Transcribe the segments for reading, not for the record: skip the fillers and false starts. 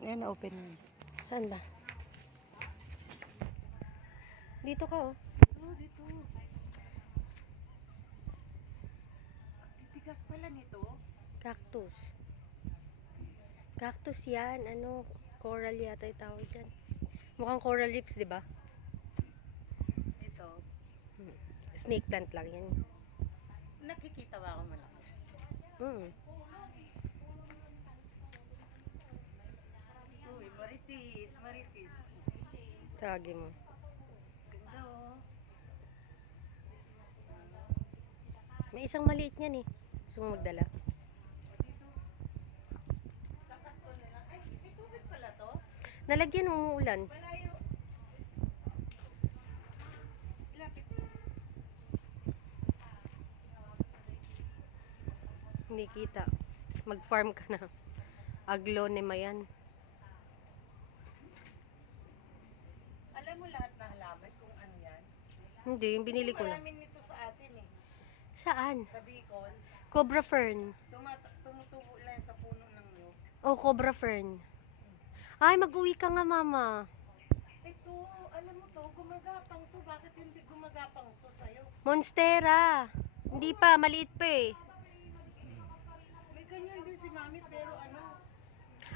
Yan, open mo. Saan ba? Dito ka, oh. Dito. Titigas pala nito. Cactus. Cactus yan. Ano, coral yata yung tawag dyan. Mukhang coral reefs, di ba? Ito. Snake plant lang yan. Nakikita ba ako malaki? Mm. Uy, maritis, maritis. Tawagin mo. Ganda oh. May isang maliit niyan eh. Gusto mo magdala? Kakakto na lang. Ay, may tubig pala to? Nalagyan, umuulan. Malayo. Lapit. Hindi kita. Mag-farm ka na. Aglonema yan. Alam mo lahat na halaman kung ano yan? Hindi, yung binili ko lang. Maraming nito sa atin eh. Saan? Sa Bicol. Cobra fern. Tumutubo lang sa puno ng nyug. Oh, cobra fern. Ay, mag-uwi ka nga, mama. Ito, alam mo to, gumagapang to. Bakit hindi gumagapang to sa'yo? Monstera. Hindi pa, maliit pa eh. May ganyan din si mami pero ano,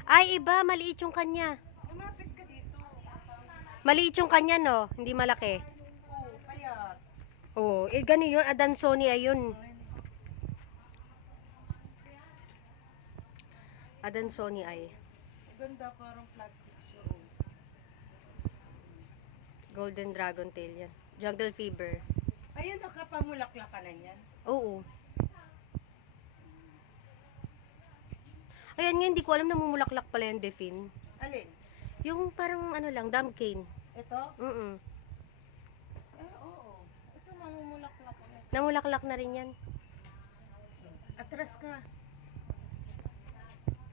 Ay, iba, maliit yung kanya. lumapit ka dito. Maliit yung kanya, no? Hindi malaki. Oo, kaya. Oh, eh, gano yun? Adansoni, ayun. Adansoni ay. Ganda, parang plastic siya. Oh. Golden dragon tail yan. Jungle fever. Ayun, nakapamulaklakan yan. Oo. Ayan nga, hindi ko alam na mumulaklak pala yung defin. Alin? Yung parang ano lang, dam cane. Ito? Mm. Oo. Ito mamumulaklak ko yan. Namulaklak na rin yan. Atras ka.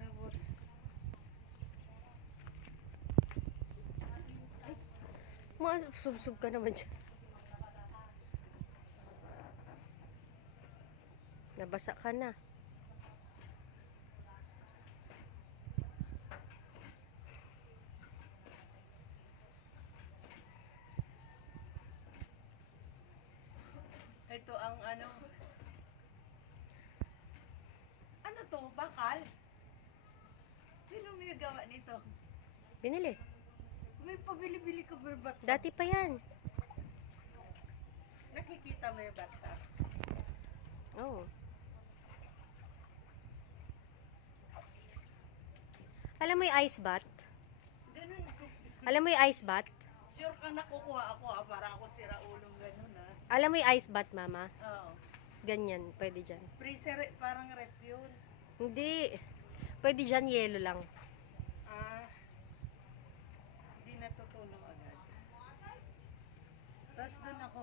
Tapos, Sub-sub ka naman dyan. Nabasa ka na. ito ang ano. Ano to? Bakal? Sino may gawa nito? Binili. May pabili-bili ka ba ba? Dati pa yan. Nakikita mo yung bata. Oo. Alam mo yung ice bath? Ganun. Alam mo yung ice bath? Sure ka nakukuha ako para ako sira ulong ganun Alam mo yung ice bath, mama? Oo. Ganyan, pwede dyan. Freezer, parang rep yun. Hindi. Pwede dyan, yelo lang. Hindi natutunaw agad. Tapos doon ako,